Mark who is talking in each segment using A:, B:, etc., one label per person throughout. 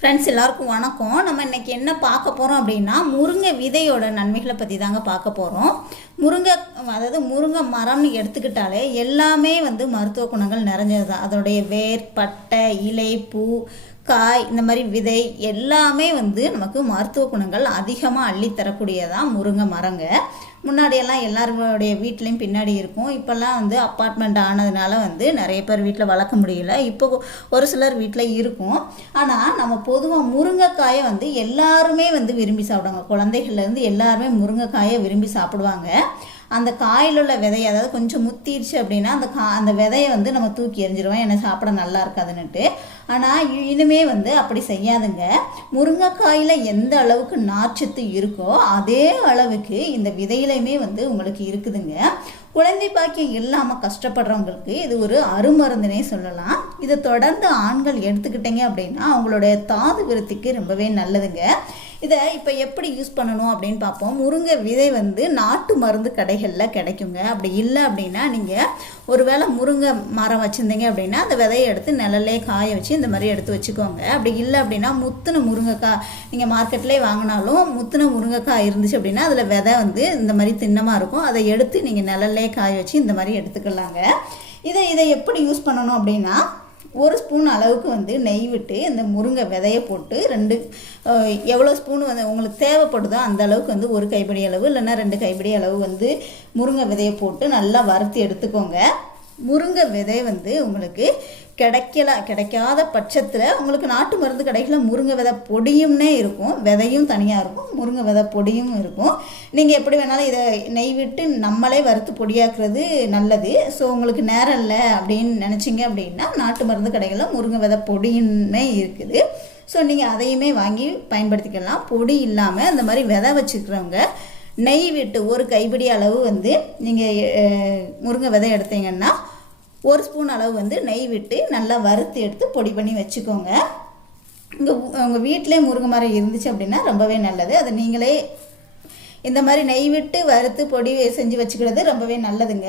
A: Friends எல்லாருக்கும் வணக்கம். நம்ம இன்னைக்கு என்ன பார்க்க போகிறோம் அப்படின்னா முருங்கை விதையோட நன்மைகளை பற்றி தாங்க பார்க்க போகிறோம் முருங்கை அதாவது முருங்கை மரம்னு எடுத்துக்கிட்டாலே எல்லாமே வந்து மருத்துவ குணங்கள் நிறைஞ்சது தான் அதோடைய வேர் பட்டை இலை பூ காய் இந்த மாதிரி விதை எல்லாமே வந்து நமக்கு மருத்துவ குணங்கள் அதிகமாக அள்ளித்தரக்கூடியதான் முருங்கை மரங்க. முன்னாடியெல்லாம் எல்லாருடைய வீட்லேயும் பின்னாடி இருக்கும். இப்போல்லாம் வந்து அப்பார்ட்மெண்ட் ஆனதுனால வந்து நிறைய பேர் வீட்டில் வளர்க்க முடியல. இப்போ ஒரு சிலர் வீட்டில் இருக்கும். ஆனால் நம்ம பொதுவாக முருங்கைக்காயை வந்து எல்லாருமே வந்து விரும்பி சாப்பிடுவாங்க. குழந்தைகள்லேருந்து எல்லாருமே முருங்கைக்காயை விரும்பி சாப்பிடுவாங்க. அந்த காயில் உள்ள விதையை அதாவது கொஞ்சம் முத்திடுச்சு அப்படின்னா அந்த கா அந்த விதையை வந்து நம்ம தூக்கி எறிஞ்சிருவோம். ஏன்னா சாப்பிட நல்லா இருக்காதுன்னுட்டு. ஆனால் இ- இனிமே வந்து அப்படி செய்யாதுங்க. முருங்கைக்காயில் எந்த அளவுக்கு நார்ச்சத்து இருக்கோ அதே அளவுக்கு இந்த விதையிலையுமே வந்து உங்களுக்கு இருக்குதுங்க. குழந்தை பாக்கியம் இல்லாமல் கஷ்டப்படுறவங்களுக்கு இது ஒரு அருமருந்துனே சொல்லலாம். இதை தொடர்ந்து ஆண்கள் எடுத்துக்கிட்டீங்க அப்படின்னா அவங்களுடைய தாது விருத்திக்கு ரொம்பவே நல்லதுங்க. இதை இப்போ எப்படி யூஸ் பண்ணணும் அப்படின்னு பார்ப்போம். முருங்கை விதை வந்து நாட்டு மருந்து கடைகளில் கிடைக்குங்க. அப்படி இல்லை அப்படின்னா நீங்கள் ஒருவேளை முருங்கை மரம் வச்சுருந்தீங்க அப்படின்னா அந்த விதையை எடுத்து நிழலே காய வச்சு இந்த மாதிரி எடுத்து வச்சுக்கோங்க. அப்படி இல்லை அப்படின்னா முத்தின முருங்கைக்காய் நீங்கள் மார்க்கெட்லேயே வாங்கினாலும் முத்தின முருங்கைக்காய் இருந்துச்சு அப்படின்னா அதில் விதை வந்து இந்த மாதிரி திண்ணமாக இருக்கும். அதை எடுத்து நீங்கள் நிழல்லே காய வச்சு இந்த மாதிரி எடுத்துக்கலாங்க. இதை இதை எப்படி யூஸ் பண்ணணும் அப்படின்னா ஒரு ஸ்பூன் அளவுக்கு வந்து நெய் விட்டு இந்த முருங்கை விதையை போட்டு ரெண்டு எவ்வளோ ஸ்பூன் வந்து உங்களுக்கு தேவைப்படுதோ அந்த அளவுக்கு வந்து ஒரு கைப்பிடி அளவு இல்லைன்னா ரெண்டு கைப்பிடி அளவு வந்து முருங்கை விதையை போட்டு நல்லா வறுத்து எடுத்துக்கோங்க. முருங்கை விதை வந்து உங்களுக்கு கிடைக்கல கிடைக்காத பட்சத்தில் உங்களுக்கு நாட்டு மருந்து கடைகளில் முருங்கை விதை பொடியும்னே இருக்கும் விதையும் தனியாக இருக்கும் முருங்கை விதை பொடியும் இருக்கும். நீங்கள் எப்படி வேணாலும் இதை நெய் விட்டு நம்மளே வறுத்து பொடியாக்குறது நல்லது. ஸோ உங்களுக்கு நேரம் இல்லை அப்படின்னு நினச்சிங்க அப்படின்னா நாட்டு மருந்து கடைகளில் முருங்கை விதை பொடியுமே இருக்குது. ஸோ நீங்கள் அதையுமே வாங்கி பயன்படுத்திக்கலாம். பொடி இல்லாமல் அந்த மாதிரி விதை வச்சுக்கிறவங்க நெய் விட்டு ஒரு கைப்பிடி அளவு வந்து நீங்கள் முருங்கை விதை எடுத்தீங்கன்னா ஒரு ஸ்பூன் அளவு வந்து நெய் விட்டு நல்லா வறுத்து எடுத்து பொடி பண்ணி வச்சுக்கோங்க. உங்கள் உங்கள் வீட்டிலே முருங்கை மரம் இருந்துச்சு அப்படின்னா ரொம்பவே நல்லது. அதை நீங்களே இந்த மாதிரி நெய் விட்டு வறுத்து பொடி செஞ்சு வச்சுக்கிறது ரொம்பவே நல்லதுங்க.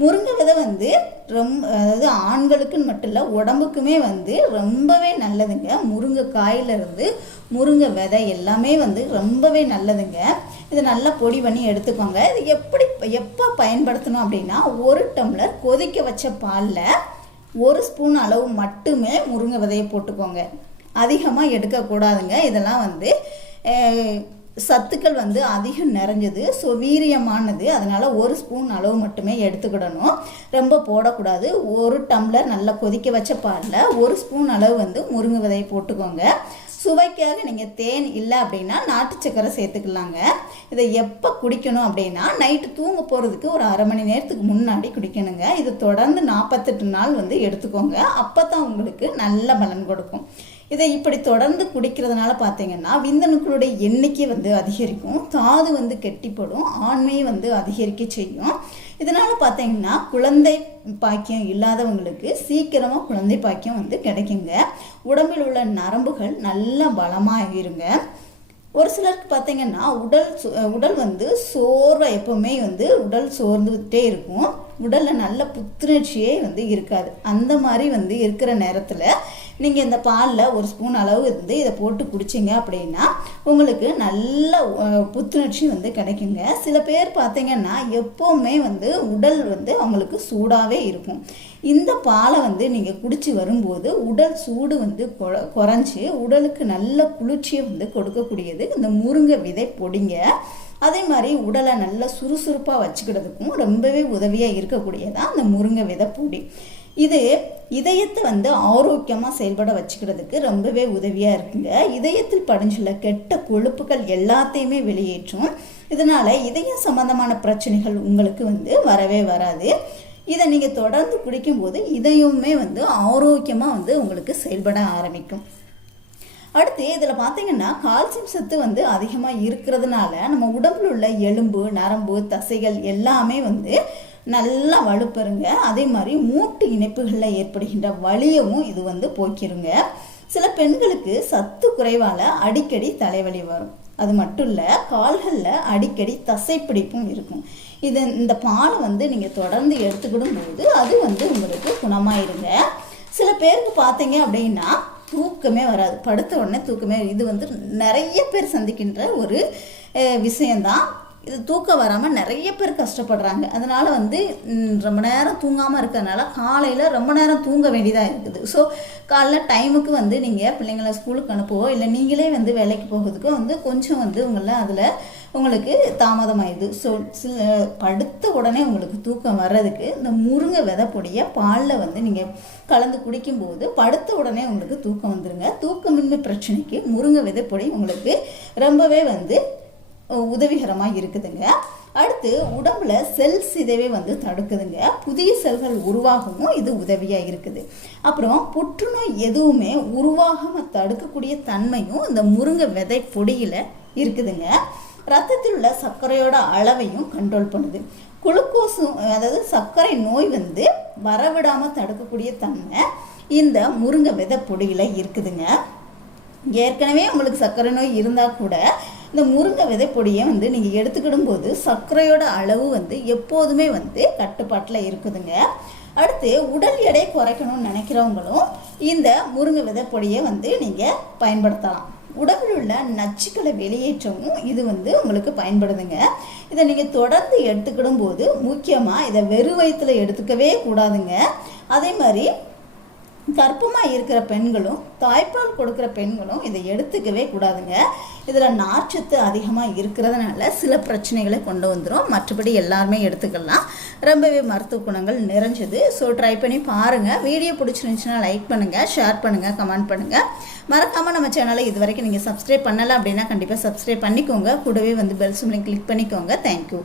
A: முருங்கை விதை வந்து ரொம்ப அதாவது ஆண்களுக்குன்னு மட்டும் இல்லை உடம்புக்குமே வந்து ரொம்பவே நல்லதுங்க. முருங்கை காயிலிருந்து முருங்கை விதை எல்லாமே வந்து ரொம்பவே நல்லதுங்க. இதை நல்லா பொடி பண்ணி எடுத்துக்கோங்க. இது எப்படி எப்போ பயன்படுத்தணும் அப்படின்னா ஒரு டம்ளர் கொதிக்க வச்ச பாலில் ஒரு ஸ்பூன் அளவு மட்டுமே முருங்கை விதையை போட்டுக்கோங்க. அதிகமாக எடுக்கக்கூடாதுங்க. இதெல்லாம் வந்து சத்துக்கள் வந்து அதிகம் நிறைஞ்சது ஸோ வீரியமானது. அதனால் ஒரு ஸ்பூன் அளவு மட்டுமே எடுத்துக்கிடணும். ரொம்ப போடக்கூடாது. ஒரு டம்ளர் நல்லா கொதிக்க வச்ச பாலில் ஒரு ஸ்பூன் அளவு வந்து முருங்கை விதையை போட்டுக்கோங்க. சுவைக்காக நீங்கள் தேன் இல்லை அப்படின்னா நாட்டு சக்கரை சேர்த்துக்கலாங்க. இதை எப்போ குடிக்கணும் அப்படின்னா நைட்டு தூங்க போகிறதுக்கு ஒரு அரை மணி நேரத்துக்கு முன்னாடி குடிக்கணுங்க. இது தொடர்ந்து நாற்பத்தெட்டு நாள் வந்து எடுத்துக்கோங்க. அப்போ தான் உங்களுக்கு நல்ல பலன் கொடுக்கும். இதை இப்படி தொடர்ந்து குடிக்கிறதுனால பார்த்தீங்கன்னா விந்தணுக்களுடைய எண்ணிக்கை வந்து அதிகரிக்கும் தாது வந்து கெட்டிப்படும் ஆண்மையை வந்து அதிகரிக்க செய்யும். இதனால் பார்த்தீங்கன்னா குழந்தை பாக்கியம் இல்லாதவங்களுக்கு சீக்கிரமாக குழந்தை பாக்கியம் வந்து கிடைக்குங்க. உடம்பில் உள்ள நரம்புகள் நல்லா பலமாகிருங்க ஒரு சிலருக்கு பார்த்தீங்கன்னா உடல் சு- உடல் வந்து சோர்வை எப்பவுமே வந்து உடல் சோர்ந்துகிட்டே இருக்கும். உடலில் நல்ல புத்துணர்ச்சியே வந்து இருக்காது. அந்த மாதிரி வந்து இருக்கிற நேரத்தில் நீங்கள் இந்த பாலில் ஒரு ஸ்பூன் அளவு இருந்து இதை போட்டு குடிச்சிங்க அப்படின்னா உங்களுக்கு நல்ல புத்துணர்ச்சி வந்து கிடைக்குங்க. சில பேர் பார்த்தீங்கன்னா எப்போவுமே வந்து உடல் வந்து அவங்களுக்கு சூடாகவே இருக்கும். இந்த பாலை வந்து நீங்கள் குடித்து வரும்போது உடல் சூடு வந்து குறைஞ்சி உடலுக்கு நல்ல குளிர்ச்சியை வந்து கொடுக்கக்கூடியது. இந்த முருங்கை விதை பொடிங்க. அதே மாதிரி உடலை நல்லா சுறுசுறுப்பாக வச்சுக்கிறதுக்கும் ரொம்பவே உதவியாக இருக்கக்கூடியதான் அந்த முருங்கை விதை பொடி. இது இதயத்தை வந்து ஆரோக்கியமாக செயல்பட வச்சுக்கிறதுக்கு ரொம்பவே உதவியாக இருக்குங்க. இதயத்தில் படிஞ்சுள்ள கெட்ட கொழுப்புகள் எல்லாத்தையுமே வெளியேற்றும். இதனால் இதயம் சம்பந்தமான பிரச்சனைகள் உங்களுக்கு வந்து வரவே வராது. இதை நீங்கள் தொடர்ந்து குடிக்கும்போது இதயமே வந்து ஆரோக்கியமாக வந்து உங்களுக்கு செயல்பட ஆரம்பிக்கும். அடுத்து இதில் பார்த்தீங்கன்னா கால்சியம் சத்து வந்து அதிகமாக இருக்கிறதுனால நம்ம உடம்புல உள்ள எலும்பு நரம்பு தசைகள் எல்லாமே வந்து நல்லா வலுப்பெறுங்க. அதே மாதிரி மூட்டு இணைப்புகளில் ஏற்படுகின்ற வலியவும் இது வந்து போக்கிருங்க. சில பெண்களுக்கு சத்து குறைவால் அடிக்கடி தலைவலி வரும். அது மட்டும் இல்லை கால்களில் அடிக்கடி தசைப்பிடிப்பும் இருக்கும். இது இந்த பாலை வந்து நீங்கள் தொடர்ந்து எடுத்துக்கிடும் போது அது வந்து உங்களுக்கு குணமாயிருங்க. சில பேருக்கு பார்த்தீங்க அப்படின்னா தூக்கமே வராது. படுத்த உடனே தூக்கமே இது வந்து நிறைய பேர் சந்திக்கின்ற ஒரு விஷயந்தான் இது தூக்கம் வராமல் நிறைய பேர் கஷ்டப்படுறாங்க. அதனால் வந்து ரொம்ப நேரம் தூங்காமல் இருக்கிறதுனால காலையில் ரொம்ப நேரம் தூங்க வேண்டியதாக இருக்குது. ஸோ காலைல டைமுக்கு வந்து நீங்கள் பிள்ளைங்களை ஸ்கூலுக்கு அனுப்பவோ இல்லை நீங்களே வந்து வேலைக்கு போகிறதுக்கோ வந்து கொஞ்சம் வந்து உங்களை அதில் உங்களுக்கு தாமதமாயிடுது. ஸோ சில படுத்த உடனே உங்களுக்கு தூக்கம் வர்றதுக்கு இந்த முருங்கை விதை பொடியை பாலில் வந்து நீங்கள் கலந்து குடிக்கும்போது படுத்த உடனே உங்களுக்கு தூக்கம் வந்துடுங்க தூக்கமின்மை பிரச்சனைக்கு முருங்கை விதை பொடி உங்களுக்கு ரொம்பவே வந்து உதவிகரமாக இருக்குதுங்க. அடுத்து உடம்புல செல் சிதைவை வந்து தடுக்குதுங்க. புதிய செல்கள் உருவாகவும் இது உதவியாக இருக்குது. அப்புறம் புற்றுநோய் எதுவுமே உருவாகாமல் தடுக்கக்கூடிய தன்மையும் இந்த முருங்கை விதை பொடியில் இருக்குதுங்க. ரத்தத்தில் உள்ள சர்க்கரையோட அளவையும் கண்ட்ரோல் பண்ணுது. குளுக்கோஸும் அதாவது சர்க்கரை நோய் வந்து வரவிடாமல் தடுக்கக்கூடிய தன்மை இந்த முருங்கை விதை பொடியில் இருக்குதுங்க. ஏற்கனவே உங்களுக்கு சர்க்கரை நோய் இருந்தால் கூட இந்த முருங்கை விதை பொடியை வந்து நீங்கள் எடுத்துக்கிடும் போது சர்க்கரையோட அளவு வந்து எப்போதுமே வந்து கட்டுப்பாட்டில் இருக்குதுங்க. அடுத்து உடல் எடை குறைக்கணும்னு நினைக்கிறவங்களும் இந்த முருங்கை விதை பொடியை வந்து நீங்கள் பயன்படுத்தலாம். உடம்பில் உள்ள நச்சுக்களை வெளியேற்றவும் இது வந்து உங்களுக்கு பயன்படுதுங்க. இதை நீங்கள் தொடர்ந்து எடுத்துக்கிடும் போது முக்கியமாக இதை வெறு வயிற்றுல எடுத்துக்கவே கூடாதுங்க. அதே மாதிரி கர்ப்பமாக இருக்கிற பெண்களும் தாய்ப்பால் கொடுக்குற பெண்களும் இதை எடுத்துக்கவே கூடாதுங்க. இதில் நார்ச்சத்து அதிகமாக இருக்கிறதுனால சில பிரச்சனைகளை கொண்டு வந்துடும் மற்றபடி எல்லாருமே எடுத்துக்கலாம். ரொம்பவே மருத்துவ குணங்கள் நிறைஞ்சது. ஸோ ட்ரை பண்ணி பாருங்கள் வீடியோ பிடிச்சிருந்துச்சுன்னா லைக் பண்ணுங்கள் ஷேர் பண்ணுங்கள் கமெண்ட் பண்ணுங்கள் மறக்காமல் நம்ம சேனலை இது வரைக்கும் நீங்கள் சப்ஸ்கிரைப் பண்ணலை அப்படின்னா கண்டிப்பாக சப்ஸ்கிரைப் பண்ணிக்கோங்க. கூடவே வந்து பெல் சிம்லையும் கிளிக் பண்ணிக்கோங்க. Thank you